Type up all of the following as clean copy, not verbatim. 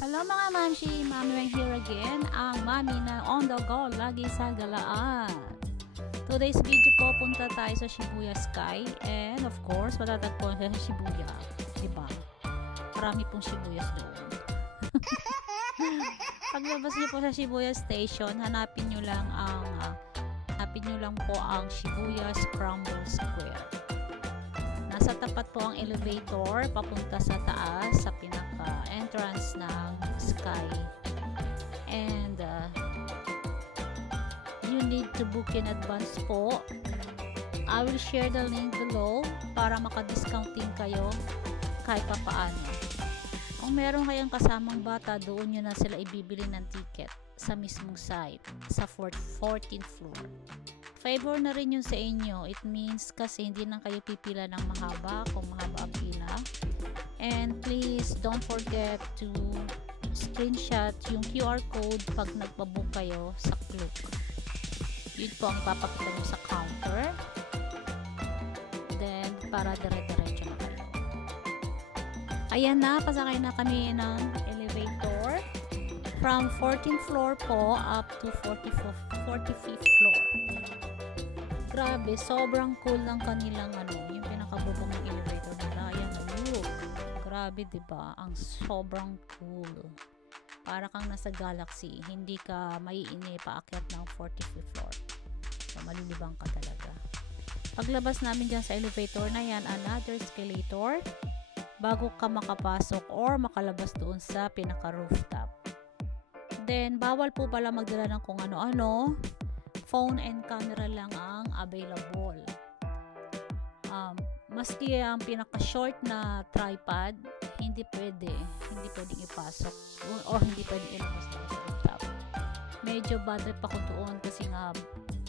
Hello mga mamshi, Mami Weng here again, ang mami na on the go, lagi sa galaan. Today's video po, punta tayo sa Shibuya Sky and of course, matatagpuan sa Shibuya, diba? Marami pong Shibuyas doon. Paglabas niyo po sa Shibuya Station, hanapin niyo lang po ang Shibuya Scramble Square. Nasa tapat po ang elevator papunta sa taas sa pinaka-entrance ng Sky. And you need to book in advance po. I will share the link below para maka-discount din kayo kahit pa paano. Kung meron kayong kasamang bata, doon nyo na sila ibibili ng ticket sa mismong site sa 14th floor. Favor na rin yun sa inyo. It means kasi hindi na kayo pipila ng mahaba kung mahaba ang pila. And please don't forget to screenshot yung QR code pag nagpabook kayo sa Klook. Yun po ang ipapakita mo sa counter. Then para dire-diretso na kayo. Ayan na, pasakay na kami ng elevator from 14th floor po up to 45th floor. Grabe, sobrang cool ng kanilang yung pinakabubong ng elevator nila. Ayan, look. Grabe, diba? Ang sobrang cool. Para kang nasa galaxy. Hindi ka maiini paakyat ng 45th floor. So, malilibang ka talaga. Paglabas namin dyan sa elevator na yan, another escalator bago ka makapasok or makalabas doon sa pinaka-rooftop. Then, bawal po pala magdala ng kung ano-ano. Phone and camera lang ang available. Maski ang pinaka-short na tripod, hindi pwedeng ipasok o hindi pwedeng ilabas sa rooftop. Medyo bad trip ako doon kasi nga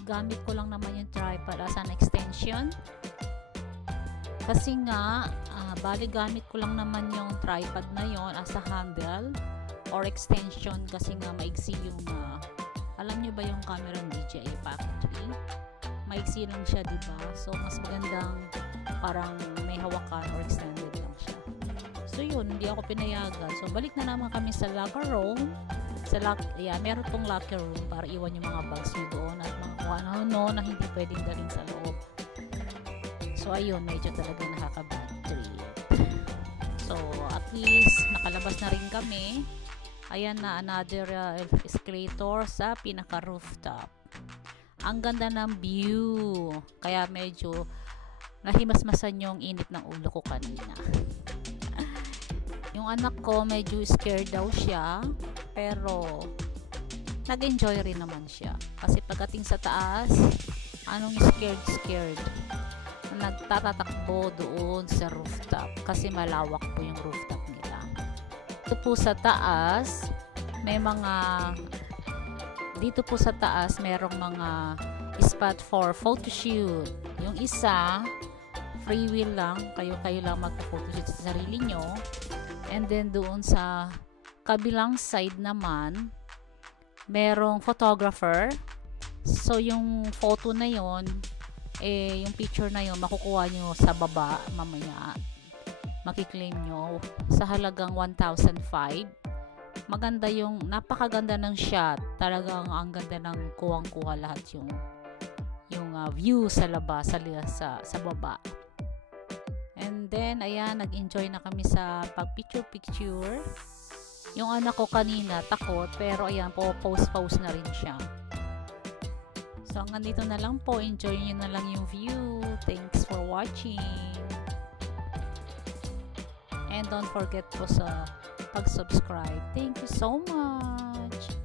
gamit ko lang naman yung tripod as an extension. Kasi nga, bali gamit ko lang naman yung tripod na yon as a handle or extension kasi nga maigsi yung alam nyo ba yung camera ng DJI Pocket 3? Maiksi lang siya, diba? So, mas magandang parang may hawakan or extended lang siya. So, yun. Hindi ako pinayagan. So, balik na naman kami sa locker room. Meron pong locker room para iwan yung mga bags nyo doon at mga kung ano na hindi pwedeng dalhin sa loob. So, ayun. Medyo talaga nakaka-bad trip. So, at least, nakalabas na rin kami. Ayan na, another escalator sa pinaka-rooftop. Ang ganda ng view. Kaya medyo nahimasmasan yung init ng ulo ko kanina. Yung anak ko, medyo scared daw siya. Pero, nag-enjoy rin naman siya. Kasi pagdating sa taas, anong scared? Nagtatatakbo doon sa rooftop. Kasi malawak po yung rooftop. Dito po sa taas merong mga spot for photoshoot. Yung isa free will lang, kayo lang magpo-photoshoot sa sarili nyo. And then doon sa kabilang side naman merong photographer. So yung photo na yon, yung picture na yon makukuha nyo sa baba mamaya. Makiklaim nyo sa halagang 1,005. Maganda napakaganda ng shot. Talagang ang ganda ng kuwang-kuha lahat yung view sa labas, sa baba. And then, ayan, nag-enjoy na kami sa pag-picture. Yung anak ko kanina, takot, pero ayan, post na rin siya. So, hanggang dito na lang po. Enjoy nyo na lang yung view. Thanks for watching. And don't forget po sa pag-subscribe. Thank you so much.